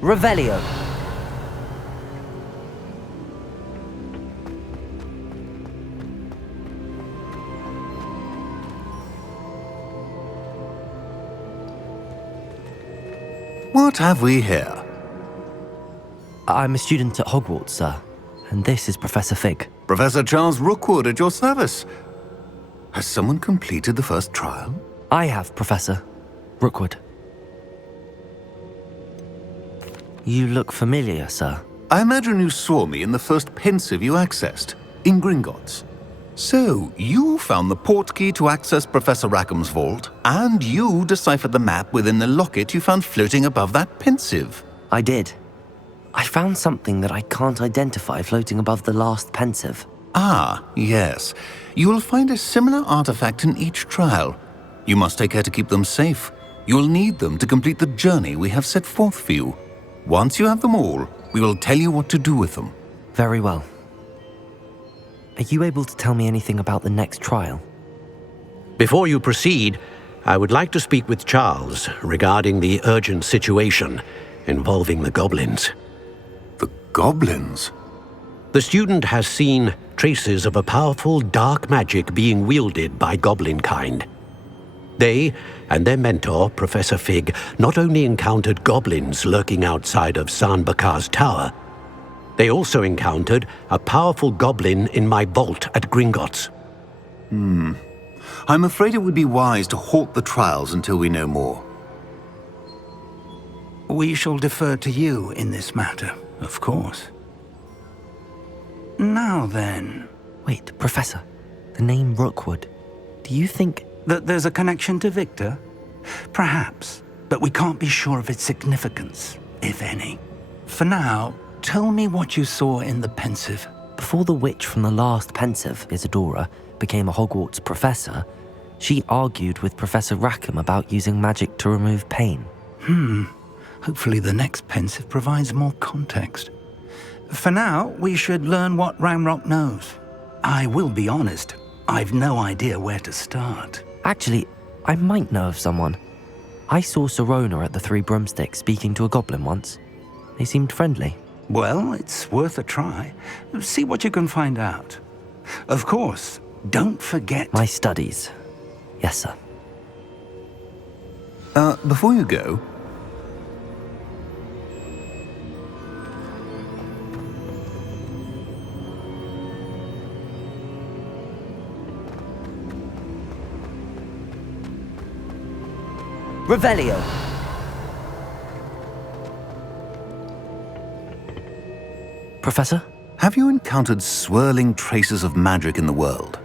Revelio. What have we here? I'm a student at Hogwarts, sir. And this is Professor Fig. Professor Charles Rookwood at your service. Has someone completed the first trial? I have, Professor Rookwood. You look familiar, sir. I imagine you saw me in the first pensive you accessed, in Gringotts. So, you found the portkey to access Professor Rackham's vault, and you deciphered the map within the locket you found floating above that pensive. I did. I found something that I can't identify floating above the last pensive. Ah, yes. You will find a similar artifact in each trial. You must take care to keep them safe. You'll need them to complete the journey we have set forth for you. Once you have them all, we will tell you what to do with them. Very well. Are you able to tell me anything about the next trial? Before you proceed, I would like to speak with Charles regarding the urgent situation involving the goblins. The goblins? The student has seen traces of a powerful dark magic being wielded by goblin kind. They and their mentor, Professor Fig, not only encountered goblins lurking outside of Sanbakar's tower, they also encountered a powerful goblin in my vault at Gringotts. I'm afraid it would be wise to halt the trials until we know more. We shall defer to you in this matter, of course. Now then... Wait, Professor. The name Rookwood. Do you think... that there's a connection to Victor? Perhaps, but we can't be sure of its significance, if any. For now, tell me what you saw in the pensive. Before the witch from the last pensive, Isadora, became a Hogwarts professor, she argued with Professor Rackham about using magic to remove pain. Hopefully the next pensive provides more context. For now, we should learn what Ramrock knows. I will be honest, I've no idea where to start. Actually, I might know of someone. I saw Sirona at the Three Broomsticks speaking to a goblin once. They seemed friendly. Well, it's worth a try. See what you can find out. Of course, don't forget... My studies. Yes, sir. Before you go... Revelio. Professor? Have you encountered swirling traces of magic in the world?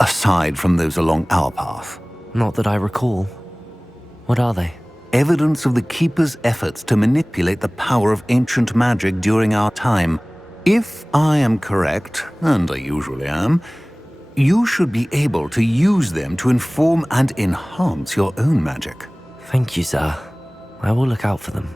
Aside from those along our path? Not that I recall. What are they? Evidence of the Keeper's efforts to manipulate the power of ancient magic during our time. If I am correct, and I usually am, you should be able to use them to inform and enhance your own magic. Thank you, sir. I will look out for them.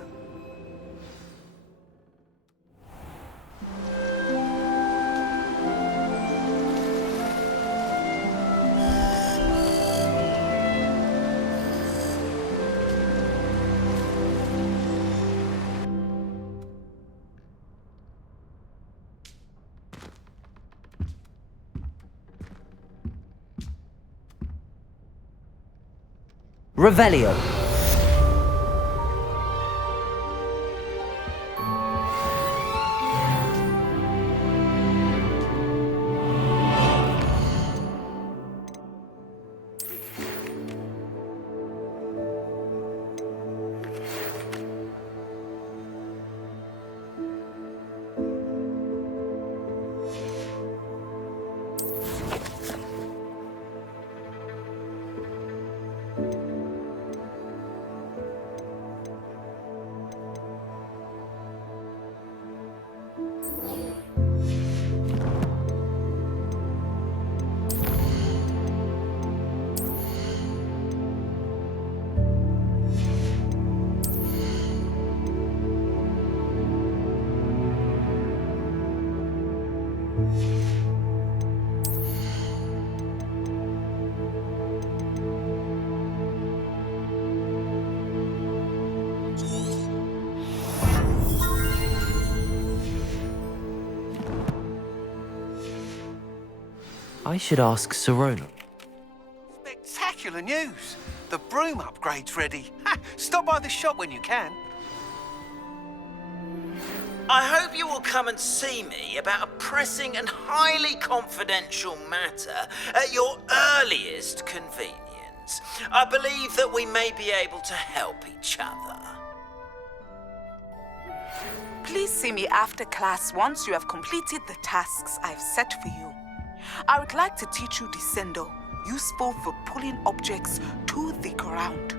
Revelio. I should ask Sirona. Spectacular news! The broom upgrade's ready. Ha! Stop by the shop when you can. I hope you will come and see me about a pressing and highly confidential matter at your earliest convenience. I believe that we may be able to help each other. Please see me after class once you have completed the tasks I've set for you. I would like to teach you Descendo, useful for pulling objects to the ground.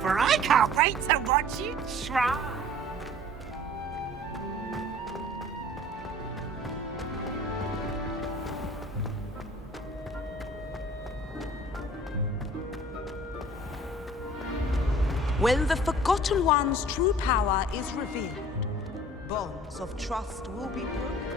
For I can't wait to watch you try. When the Forgotten One's true power is revealed, bonds of trust will be broken.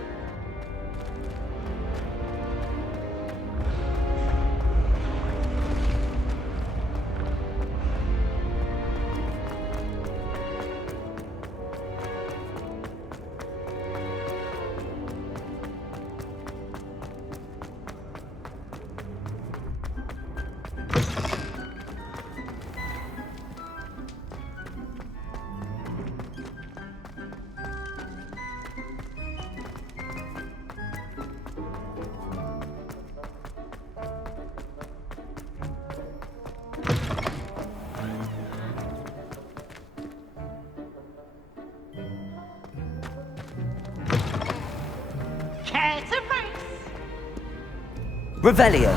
Care to race? Revelio.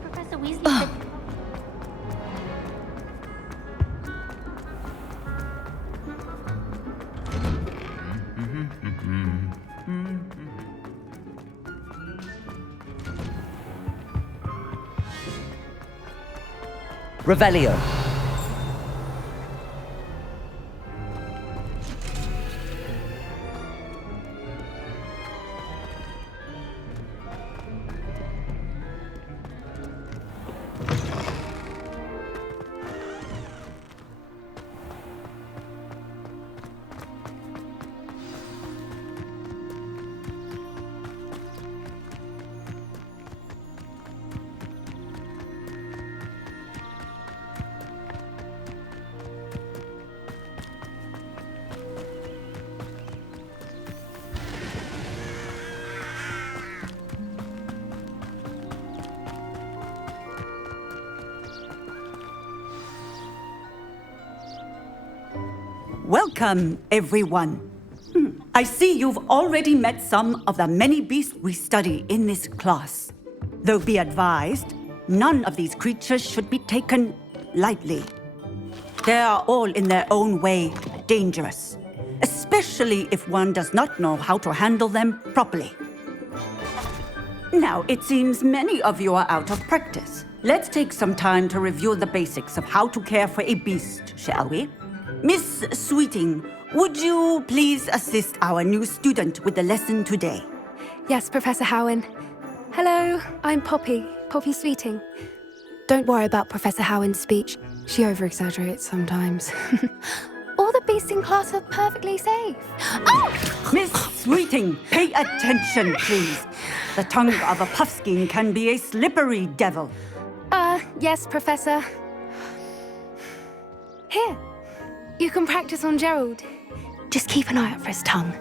Professor Weasley said... Revelio. Welcome, everyone. I see you've already met some of the many beasts we study in this class. Though be advised, none of these creatures should be taken lightly. They are all in their own way dangerous, especially if one does not know how to handle them properly. Now, it seems many of you are out of practice. Let's take some time to review the basics of how to care for a beast, shall we? Miss Sweeting, would you please assist our new student with the lesson today? Yes, Professor Howen. Hello, I'm Poppy Sweeting. Don't worry about Professor Howard's speech. She over-exaggerates sometimes. All the beasts in class are perfectly safe. Oh! Miss Sweeting, pay attention, please. The tongue of a puffskein can be a slippery devil. Yes, Professor. Here, you can practice on Gerald. Just keep an eye out for his tongue.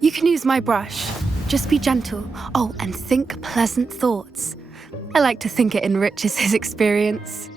You can use my brush. Just be gentle. Oh, and think pleasant thoughts. I like to think it enriches his experience.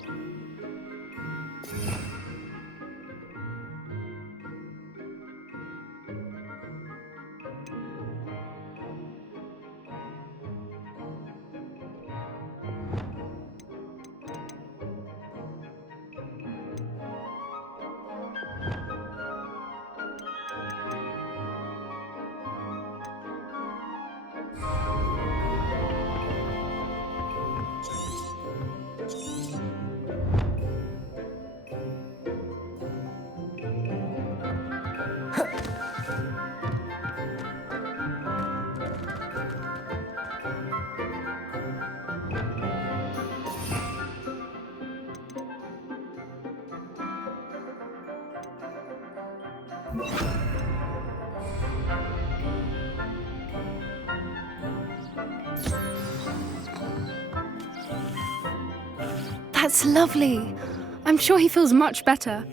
That's lovely. I'm sure he feels much better.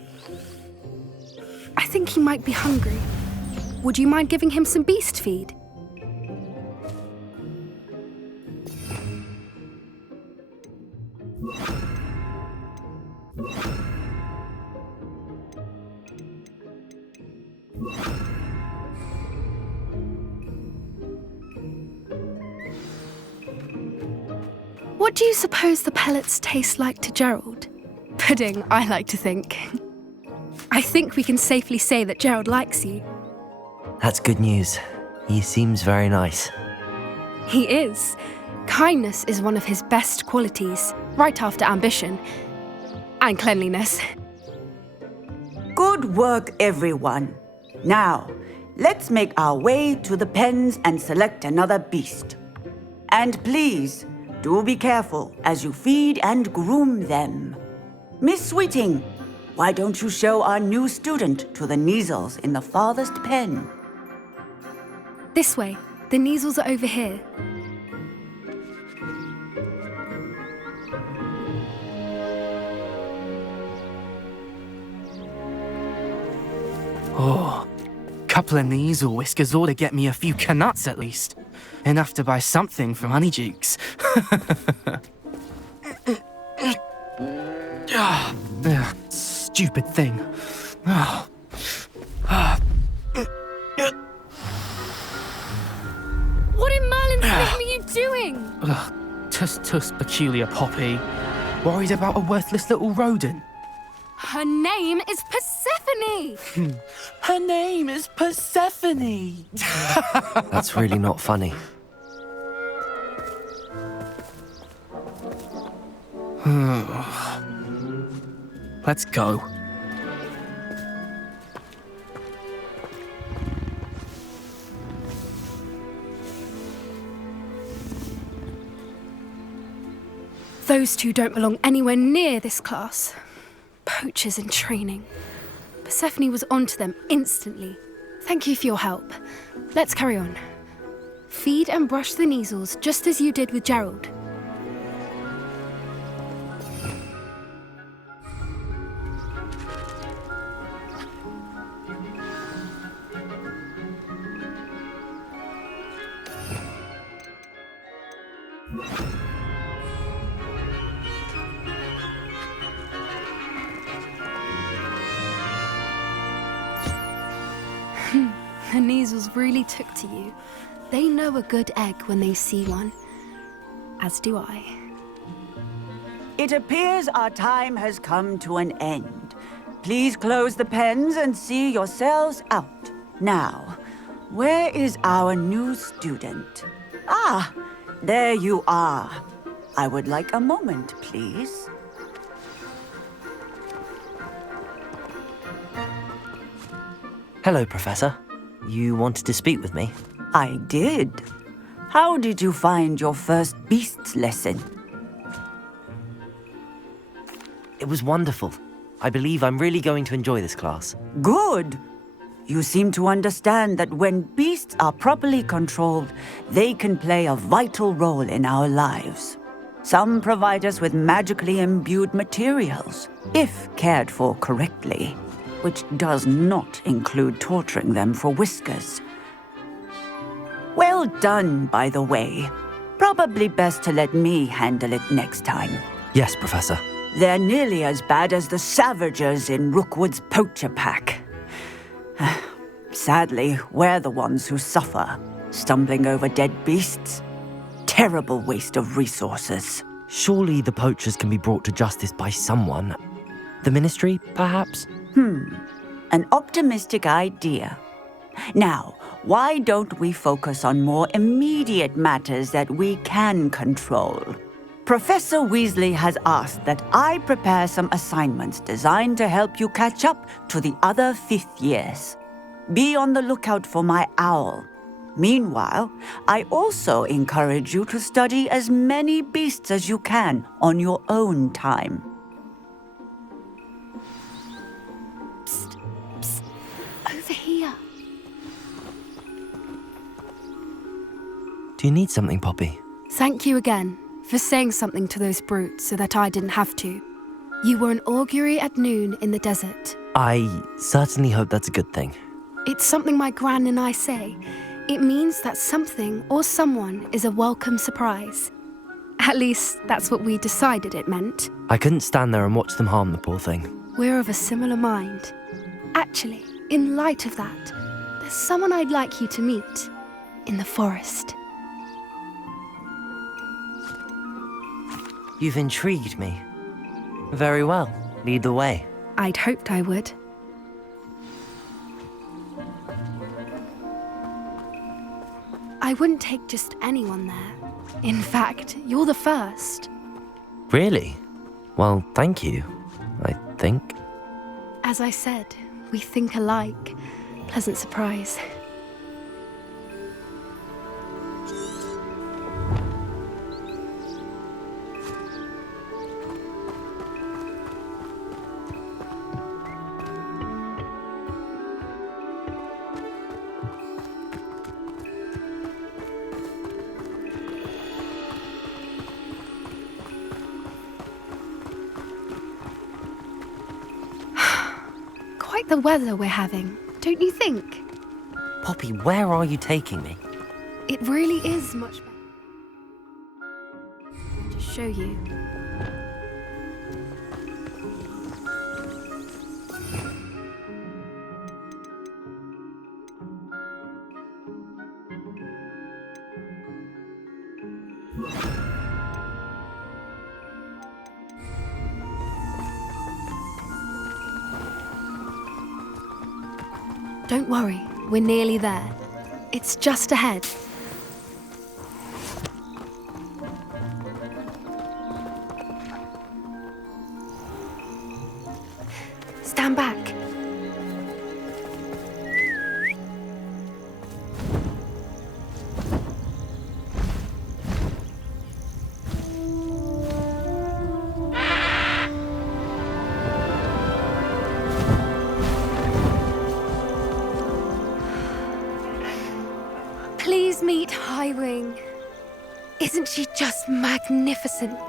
I think he might be hungry. Would you mind giving him some beast feed? What do you suppose the pellets taste like to Gerald? Pudding, I like to think. I think we can safely say that Gerald likes you. That's good news. He seems very nice. He is. Kindness is one of his best qualities, right after ambition. And cleanliness. Good work, everyone. Now, let's make our way to the pens and select another beast. And please, do be careful as you feed and groom them. Miss Sweeting, why don't you show our new student to the Kneazles in the farthest pen? This way. The Kneazles are over here. Oh, couple of Kneazle whiskers ought to get me a few canuts at least. Enough to buy something from Honeydukes. Stupid thing. What in Merlin's name are you doing? Tuss, peculiar Poppy. Worried about a worthless little rodent. Her name is Persephone! Her name is Persephone! That's really not funny. Let's go. Those two don't belong anywhere near this class. Poachers in training. Persephone was onto them instantly. Thank you for your help. Let's carry on. Feed and brush the Kneazles just as you did with Gerald. The Kneazles really took to you. They know a good egg when they see one. As do I. It appears our time has come to an end. Please close the pens and see yourselves out. Now, where is our new student? Ah, there you are. I would like a moment, please. Hello, Professor. You wanted to speak with me? I did. How did you find your first beasts lesson? It was wonderful. I believe I'm really going to enjoy this class. Good. You seem to understand that when beasts are properly controlled, they can play a vital role in our lives. Some provide us with magically imbued materials, if cared for correctly, which does not include torturing them for whiskers. Well done, by the way. Probably best to let me handle it next time. Yes, Professor. They're nearly as bad as the Savagers in Rookwood's poacher pack. Sadly, we're the ones who suffer, stumbling over dead beasts. Terrible waste of resources. Surely the poachers can be brought to justice by someone. The Ministry, perhaps? An optimistic idea. Now, why don't we focus on more immediate matters that we can control? Professor Weasley has asked that I prepare some assignments designed to help you catch up to the other 5th years. Be on the lookout for my owl. Meanwhile, I also encourage you to study as many beasts as you can on your own time. Psst, psst. Over here. Do you need something, Poppy? Thank you again for saying something to those brutes so that I didn't have to. You were an augury at noon in the desert. I certainly hope that's a good thing. It's something my gran and I say. It means that something or someone is a welcome surprise. At least, that's what we decided it meant. I couldn't stand there and watch them harm the poor thing. We're of a similar mind. Actually, in light of that, there's someone I'd like you to meet in the forest. You've intrigued me. Very well. Lead the way. I'd hoped I would. I wouldn't take just anyone there. In fact, you're the first. Really? Well, thank you, I think. As I said, we think alike. Pleasant surprise. Quite the weather we're having, don't you think? Poppy, where are you taking me? It really is much better. To show you. Don't worry, we're nearly there. It's just ahead. Stand back. Please meet Highwing. Isn't she just magnificent?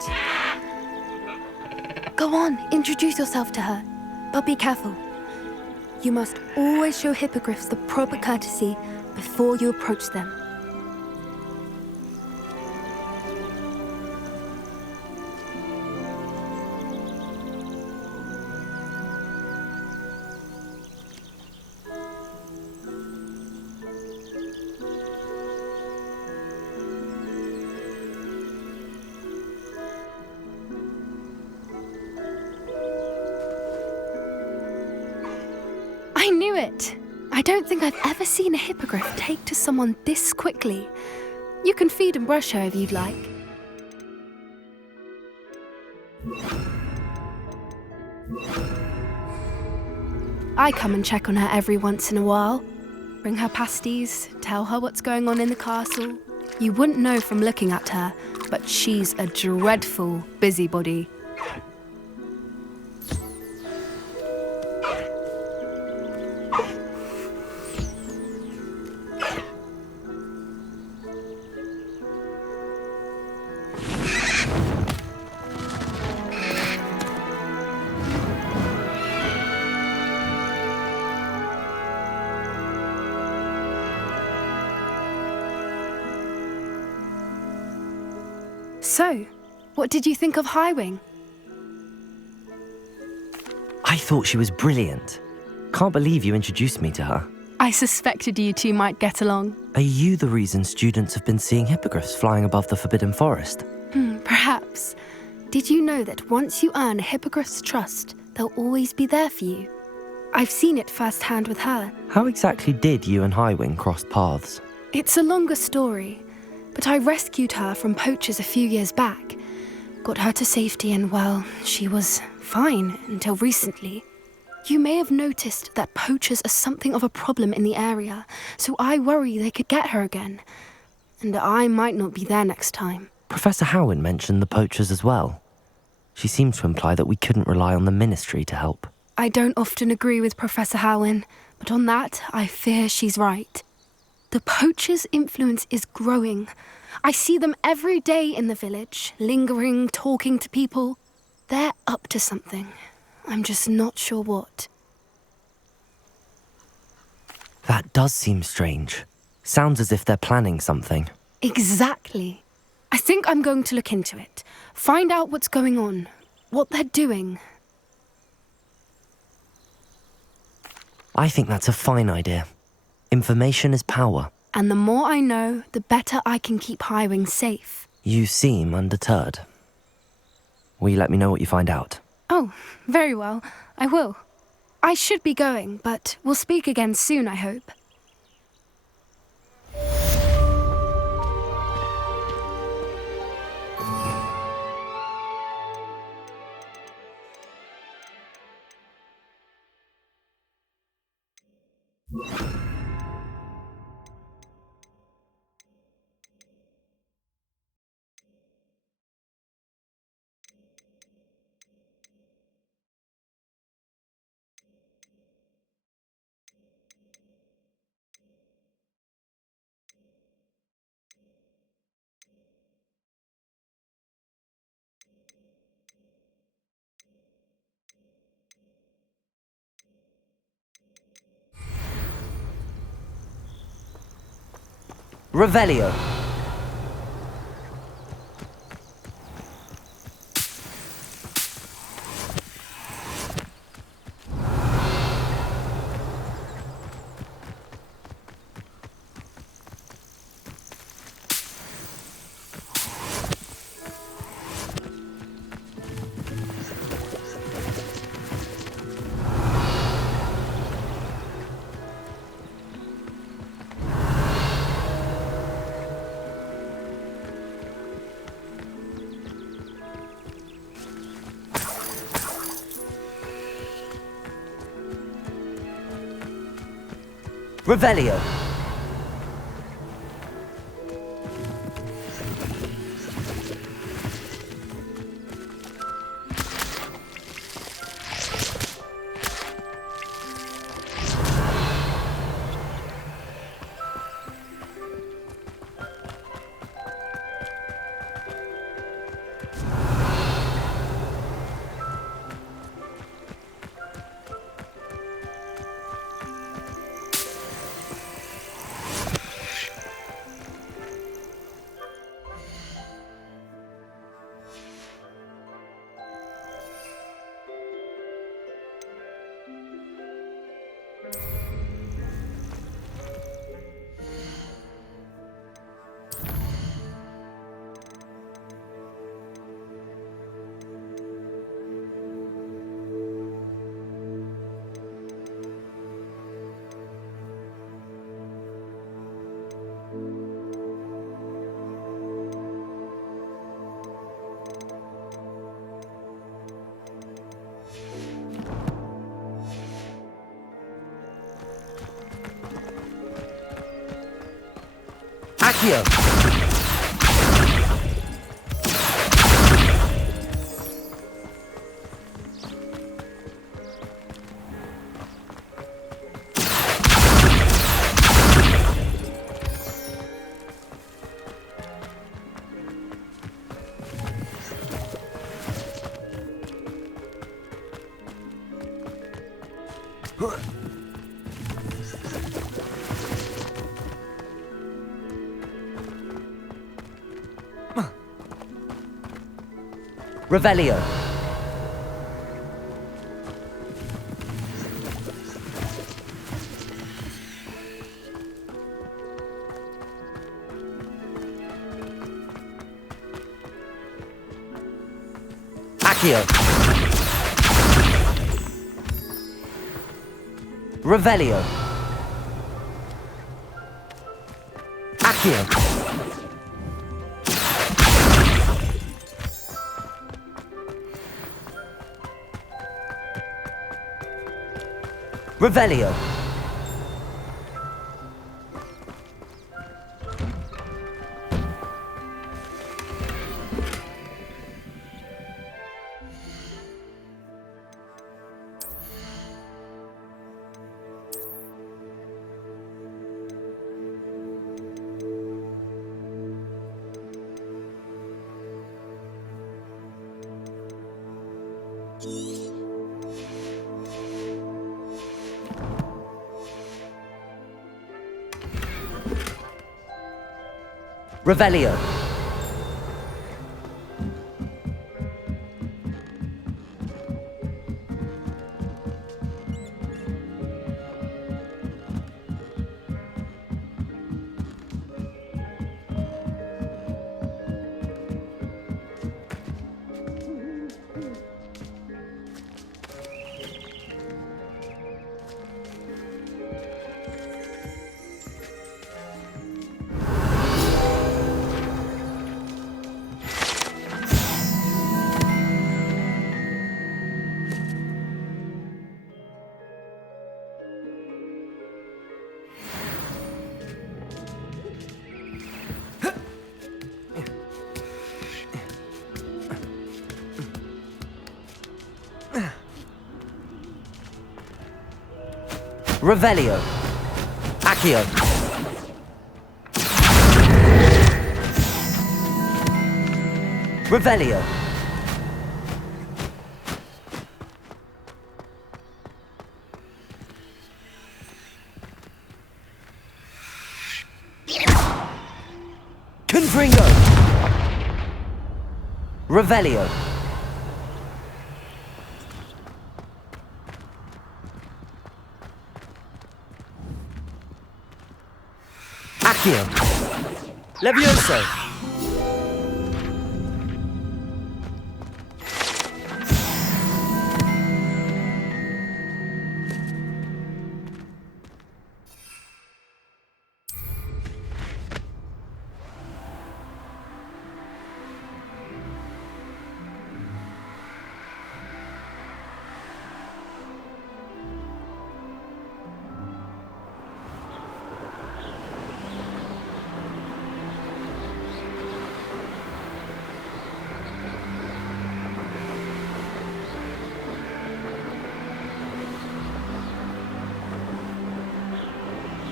Go on, introduce yourself to her. But be careful. You must always show hippogriffs the proper courtesy before you approach them. I knew it! I don't think I've ever seen a hippogriff take to someone this quickly. You can feed and brush her if you'd like. I come and check on her every once in a while. Bring her pasties, tell her what's going on in the castle. You wouldn't know from looking at her, but she's a dreadful busybody. So, what did you think of Highwing? I thought she was brilliant. Can't believe you introduced me to her. I suspected you two might get along. Are you the reason students have been seeing hippogriffs flying above the Forbidden Forest? Perhaps. Did you know that once you earn a hippogriff's trust, they'll always be there for you? I've seen it firsthand with her. How exactly did you and Highwing cross paths? It's a longer story, but I rescued her from poachers a few years back. Got her to safety and, well, she was fine until recently. You may have noticed that poachers are something of a problem in the area, so I worry they could get her again. And I might not be there next time. Professor Howin mentioned the poachers as well. She seemed to imply that we couldn't rely on the ministry to help. I don't often agree with Professor Howin, but on that, I fear she's right. The poachers' influence is growing. I see them every day in the village, lingering, talking to people. They're up to something. I'm just not sure what. That does seem strange. Sounds as if they're planning something. Exactly. I think I'm going to look into it. Find out what's going on, what they're doing. I think that's a fine idea. Information is power. And the more I know, the better I can keep Highwing safe. You seem undeterred. Will you let me know what you find out? Oh, very well. I will. I should be going, but we'll speak again soon, I hope. Revelio. Revelio. Accio. Revelio. Accio. Revelio. Accio. Revelio. Revelio. Revelio. Accio. Revelio. Confringo. Revelio. Accio. Levioso.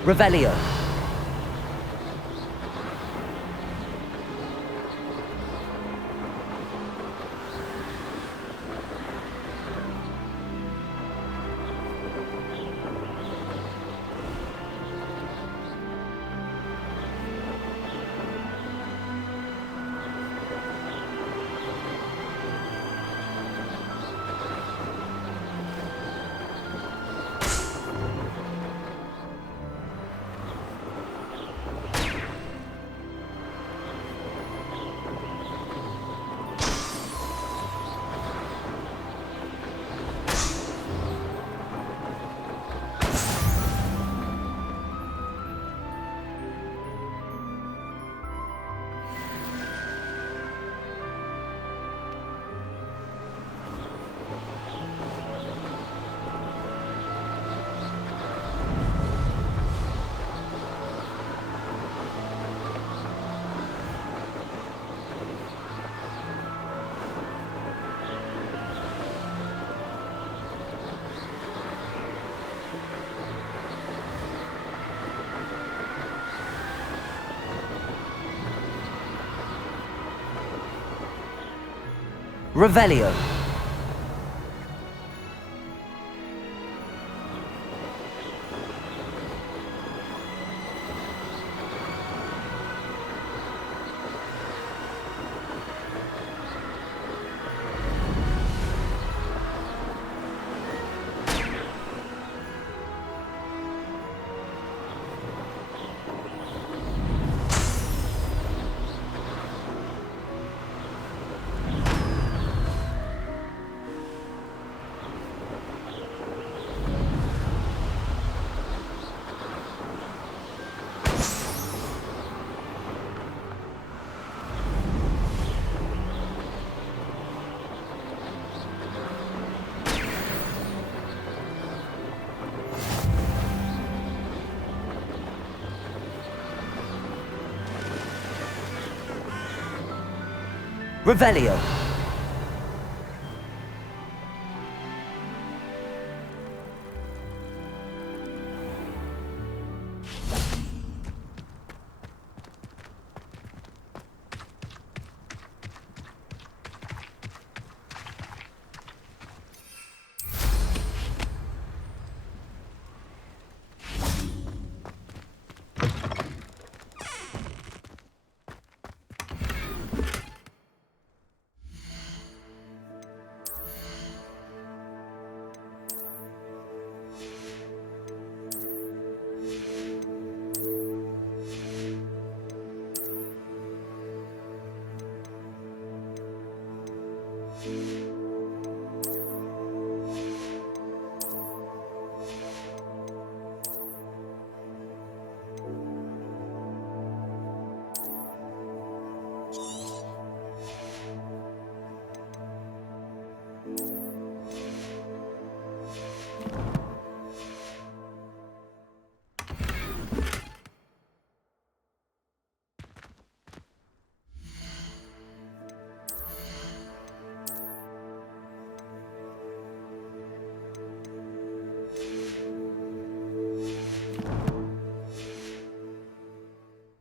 Revelio. Revelio. Revelio.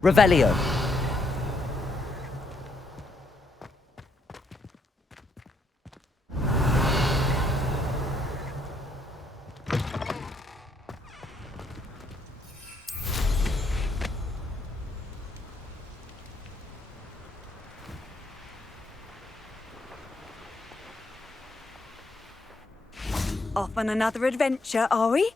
Revelio. Off on another adventure, are we?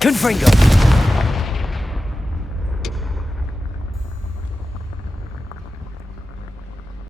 Confringo!